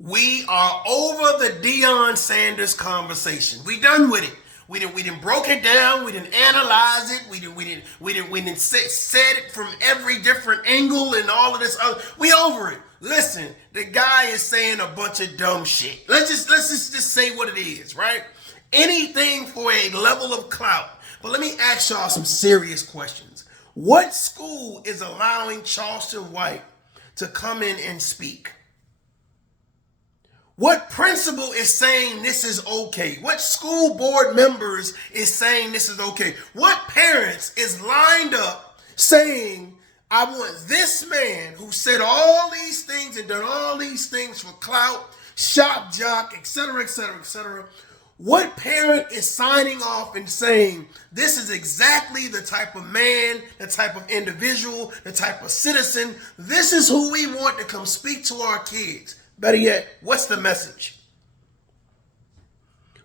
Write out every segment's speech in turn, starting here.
We are over the Deion Sanders conversation. We done with it. We didn't broke it down. We didn't analyze it. We didn't said it from every different angle and all of this other. We over it. Listen, the guy is saying a bunch of dumb shit. Let's just say what it is, right? Anything for a level of clout. But let me ask y'all some serious questions. What school is allowing Charleston White to come in and speak? What principal is saying this is okay? What school board members is saying this is okay? What parents is lined up saying, I want this man who said all these things and done all these things for clout, shop jock, etc., etc., etc. What parent is signing off and saying, this is exactly the type of man, the type of individual, the type of citizen, this is who we want to come speak to our kids? Better yet, what's the message?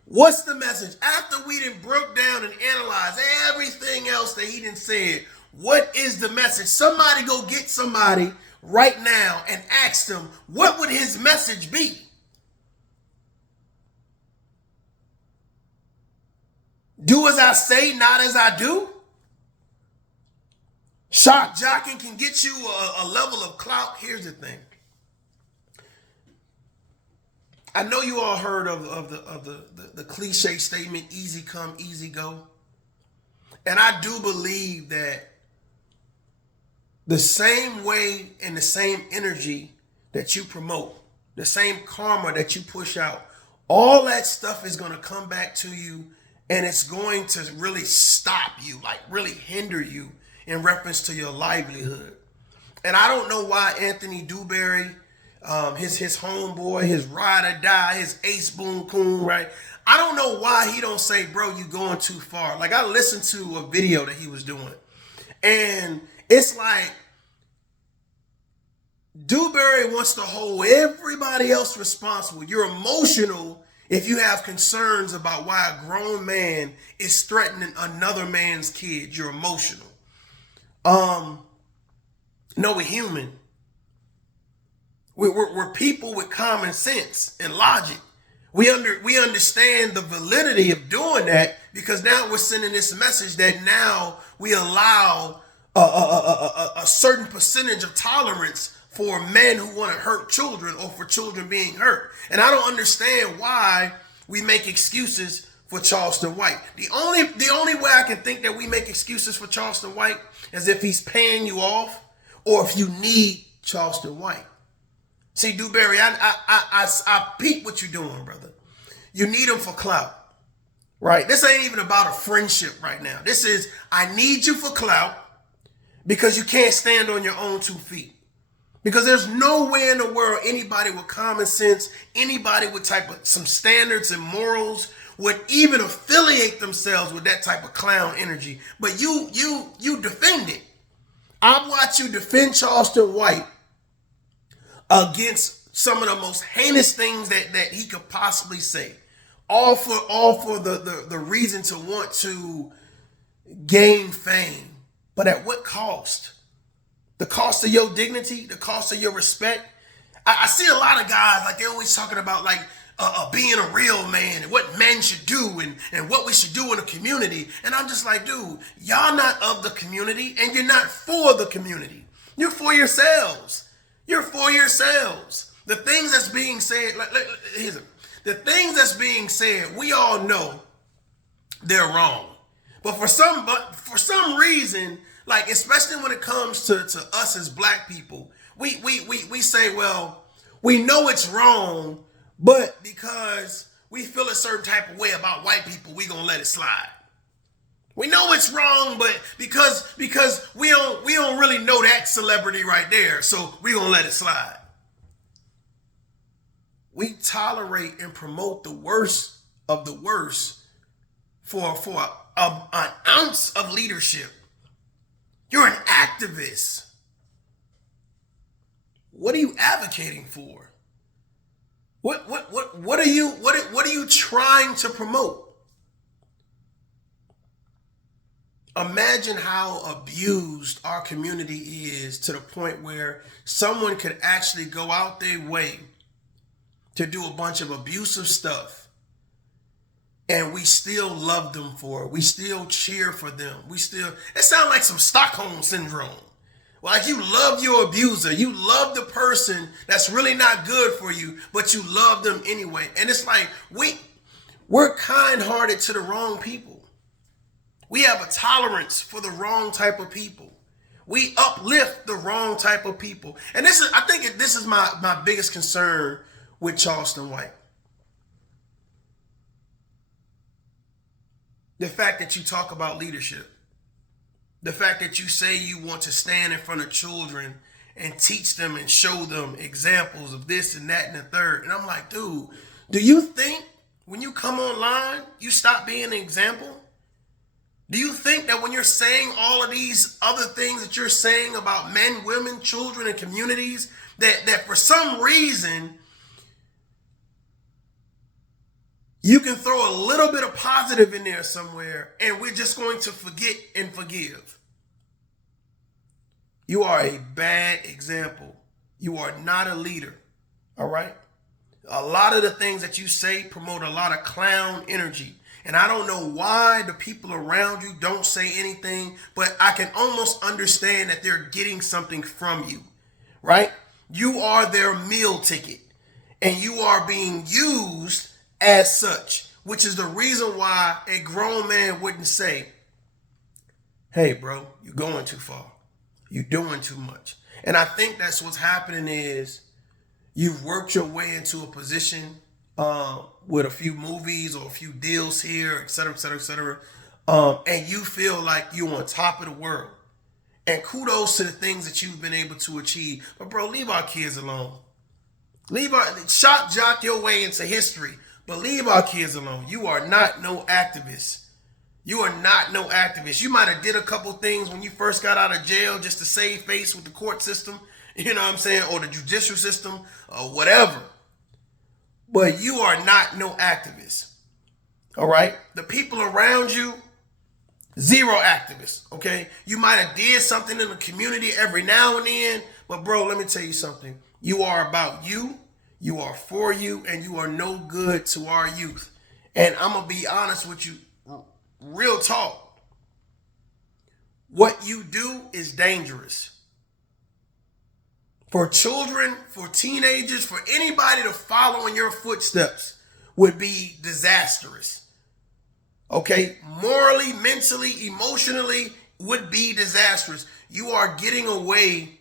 What's the message? After we done broke down and analyzed everything else that he done said, what is the message? Somebody go get somebody right now and ask them, what would his message be? Do as I say, not as I do? Shock jocking can get you a level of clout. Here's the thing. I know you all heard of the cliche statement, easy come, easy go. And I do believe that the same way and the same energy that you promote, the same karma that you push out, all that stuff is going to come back to you, and it's going to really stop you, like really hinder you in reference to your livelihood. And I don't know why Anthony Dewberry, his homeboy, his ride or die, his ace boom coon, right? I don't know why he don't say, bro, you going too far. Like, I listened to a video that he was doing, and it's like Dewberry wants to hold everybody else responsible. You're emotional if you have concerns about why a grown man is threatening another man's kid. You're emotional. No, we're human. We're people with common sense and logic. We understand the validity of doing that, because now we're sending this message that now we allow a certain percentage of tolerance for men who want to hurt children or for children being hurt. And I don't understand why we make excuses for Charleston White. The only way I can think that we make excuses for Charleston White is if he's paying you off or if you need Charleston White. See, Dewberry, I peep what you're doing, brother. You need him for clout, right? This ain't even about a friendship right now. This is, I need you for clout because you can't stand on your own 2 feet. Because there's no way in the world anybody with common sense, anybody with type of some standards and morals would even affiliate themselves with that type of clown energy. But you defend it. I watch you defend Charleston White against some of the most heinous things that he could possibly say. All for the reason to want to gain fame. But at what cost? The cost of your dignity, the cost of your respect. I see a lot of guys, like, they're always talking about, like, being a real man and what men should do and what we should do in the community. And I'm just like, dude, y'all not of the community and you're not for the community. You're for yourselves. You're for yourselves. The things that's being said, the things that's being said, we all know they're wrong. But for some reason, like, especially when it comes to us as black people, we say, well, we know it's wrong, but because we feel a certain type of way about white people, we gonna let it slide. We know it's wrong, but because we don't really know that celebrity right there, so we gonna let it slide. We tolerate and promote the worst of the worst for an ounce of leadership. You're an activist. What are you advocating for? What are you trying to promote? Imagine how abused our community is to the point where someone could actually go out their way to do a bunch of abusive stuff, and we still love them for it. We still cheer for them. It sounds like some Stockholm syndrome. Like you love your abuser. You love the person that's really not good for you, but you love them anyway. And it's like we're kind-hearted to the wrong people. We have a tolerance for the wrong type of people. We uplift the wrong type of people. And I think this is my biggest concern with Charleston White. The fact that you talk about leadership. The fact that you say you want to stand in front of children and teach them and show them examples of this and that and the third. And I'm like, dude, do you think when you come online, you stop being an example? Do you think that when you're saying all of these other things that you're saying about men, women, children, and communities, that for some reason, you can throw a little bit of positive in there somewhere and we're just going to forget and forgive? You are a bad example. You are not a leader. All right? A lot of the things that you say promote a lot of clown energy. And I don't know why the people around you don't say anything, but I can almost understand that they're getting something from you, right? You are their meal ticket and you are being used as such, which is the reason why a grown man wouldn't say, hey, bro, you're going too far. You're doing too much. And I think that's what's happening is you've worked your way into a position with a few movies or a few deals here, et cetera, et cetera, et cetera. And you feel like you're on top of the world. And kudos to the things that you've been able to achieve. But bro, leave our kids alone. Shock jock your way into history, but leave our kids alone. You are not no activist. You are not no activist. You might have did a couple things when you first got out of jail just to save face with the court system, you know what I'm saying, or the judicial system, or whatever. But you are not no activist. All right? The people around you, zero activists, okay? You might have did something in the community every now and then, but bro, let me tell you something. You are about you are for you, and you are no good to our youth. And I'm going to be honest with you, real talk. What you do is dangerous. For children, for teenagers, for anybody to follow in your footsteps would be disastrous. Okay? Morally, mentally, emotionally would be disastrous. You are getting away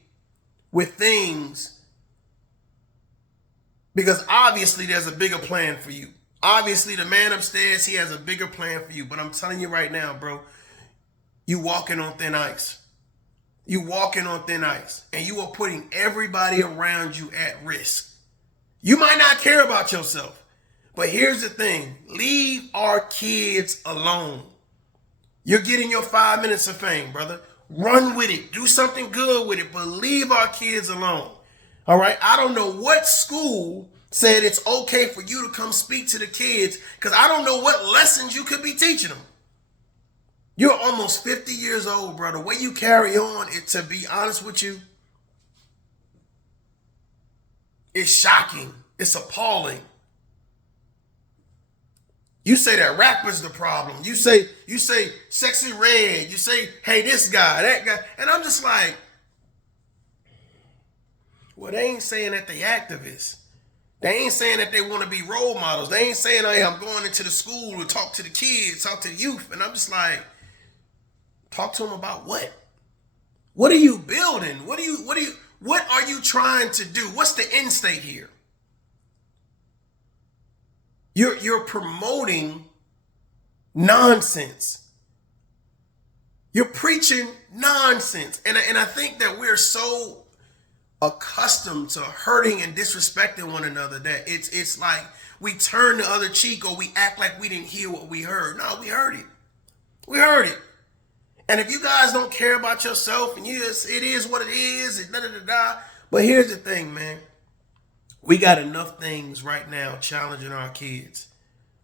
with things because obviously there's a bigger plan for you. Obviously the man upstairs, he has a bigger plan for you. But I'm telling you right now, bro, you walking on thin ice. You walking on thin ice, and you are putting everybody around you at risk. You might not care about yourself, but here's the thing. Leave our kids alone. You're getting your 5 minutes of fame, brother. Run with it. Do something good with it, but leave our kids alone. All right? I don't know what school said it's okay for you to come speak to the kids because I don't know what lessons you could be teaching them. You're almost 50 years old, bro. The way you carry on, to be honest with you, it's shocking. It's appalling. You say that rapper's the problem. You say Sexy Red. You say, hey, this guy, that guy. And I'm just like, well, they ain't saying that they activists. They ain't saying that they want to be role models. They ain't saying, hey, I'm going into the school to talk to the kids, talk to the youth. And I'm just like, talk to them about what? What are you building? What are you trying to do? What's the end state here? You're promoting nonsense. You're preaching nonsense. And I think that we're so accustomed to hurting and disrespecting one another that it's like we turn the other cheek or we act like we didn't hear what we heard. No, we heard it. We heard it. And if you guys don't care about yourself and it is what it is, and da-da-da-da. But here's the thing, man. We got enough things right now challenging our kids.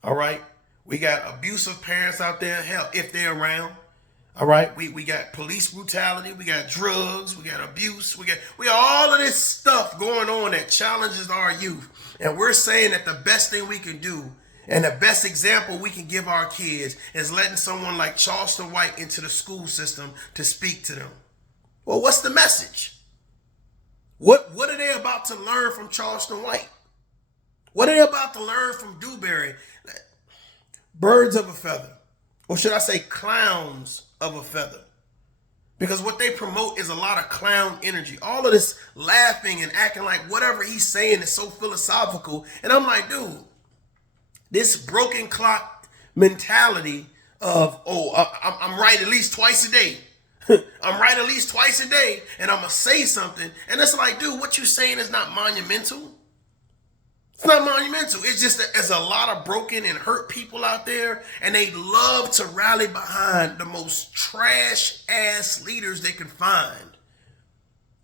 All right? We got abusive parents out there, hell, if they're around. All right, we got police brutality, we got drugs, we got abuse, we got all of this stuff going on that challenges our youth. And we're saying that the best thing we can do and the best example we can give our kids is letting someone like Charleston White into the school system to speak to them. Well, what's the message? What are they about to learn from Charleston White? What are they about to learn from Dewberry? Birds of a feather. Or should I say clowns of a feather? Because what they promote is a lot of clown energy. All of this laughing and acting like whatever he's saying is so philosophical. And I'm like, dude, this broken clock mentality of, I'm right at least twice a day. I'm right at least twice a day and I'm going to say something. And it's like, dude, what you're saying is not monumental. It's not monumental. It's just that there's a lot of broken and hurt people out there, and they love to rally behind the most trash ass leaders they can find.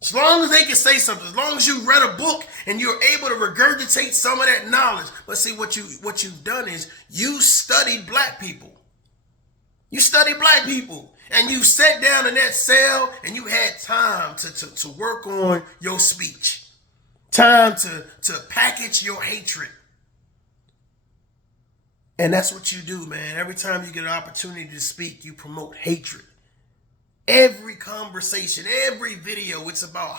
As long as they can say something, as long as you read a book and you're able to regurgitate some of that knowledge. But see, what you've done is you studied black people. You studied black people, and you sat down in that cell and you had time to work on your speech. Time to package your hatred. And that's what you do, man. Every time you get an opportunity to speak, you promote hatred. Every conversation, every video, it's about,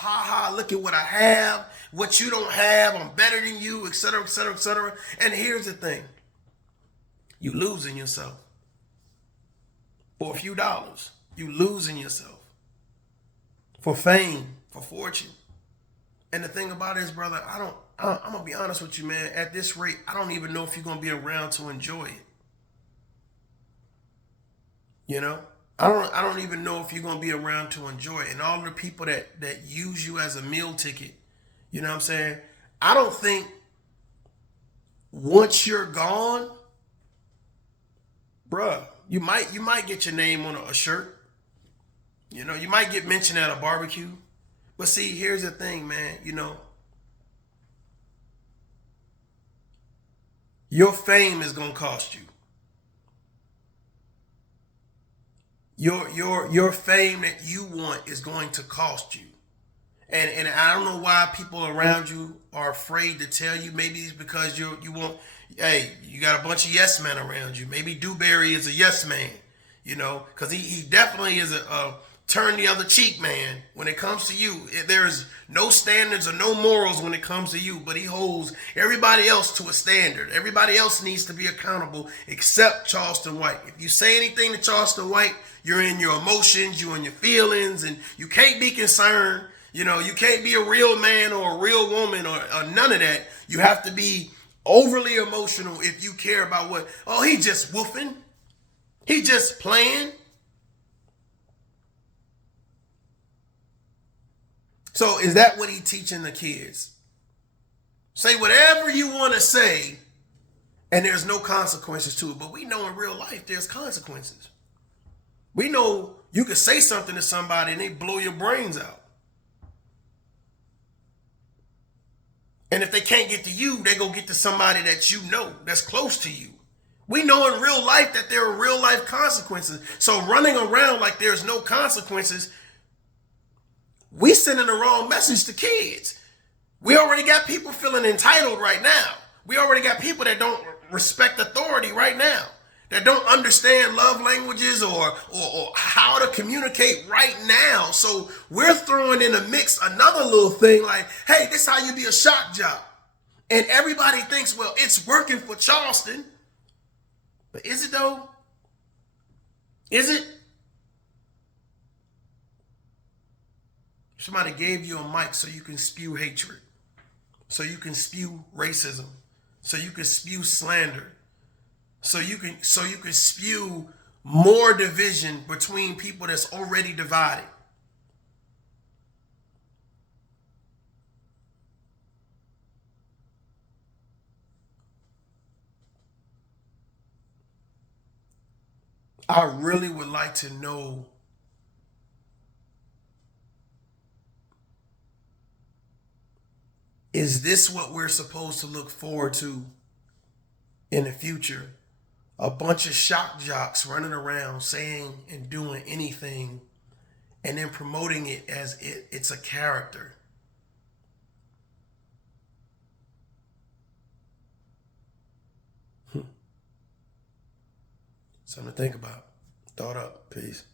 look at what I have, what you don't have, I'm better than you, etc., etc., etc. And here's the thing. You losing yourself. For a few dollars, you losing yourself. For fame, for fortune. And the thing about it is, brother, I'm going to be honest with you, man. At this rate, I don't even know if you're going to be around to enjoy it. You know? I don't even know if you're going to be around to enjoy it. And all the people that use you as a meal ticket, you know what I'm saying? I don't think once you're gone, bruh, you might get your name on a shirt. You know, you might get mentioned at a barbecue. But see, here's the thing, man. You know, your fame is gonna cost you. Your fame that you want is going to cost you. And I don't know why people around you are afraid to tell you. Maybe it's because you want, hey, you got a bunch of yes men around you. Maybe Dewberry is a yes man, you know, because he definitely is a turn the other cheek, man. When it comes to you, there's no standards or no morals when it comes to you, but he holds everybody else to a standard. Everybody else needs to be accountable except Charleston White. If you say anything to Charleston White, you're in your emotions, you're in your feelings, and you can't be concerned. You know, you can't be a real man or a real woman or none of that. You have to be overly emotional if you care about what, he just woofing. He just playing. So is that what he teaching the kids? Say whatever you want to say, and there's no consequences to it. But we know in real life there's consequences. We know you could say something to somebody and they blow your brains out. And if they can't get to you, they go get to somebody that you know, that's close to you. We know in real life that there are real life consequences. So running around like there's no consequences, we sending the wrong message to kids. We already got people feeling entitled right now. We already got people that don't respect authority right now, that don't understand love languages or how to communicate right now. So we're throwing in the mix another little thing like, hey, this is how you be a shock job. And everybody thinks, well, it's working for Charleston. But is it though? Is it? Somebody gave you a mic so you can spew hatred, so you can spew racism, so you can spew slander, so you can spew more division between people that's already divided. I really would like to know is this what we're supposed to look forward to in the future? A bunch of shock jocks running around saying and doing anything and then promoting it as it's a character. Something to think about. Thought up. Peace.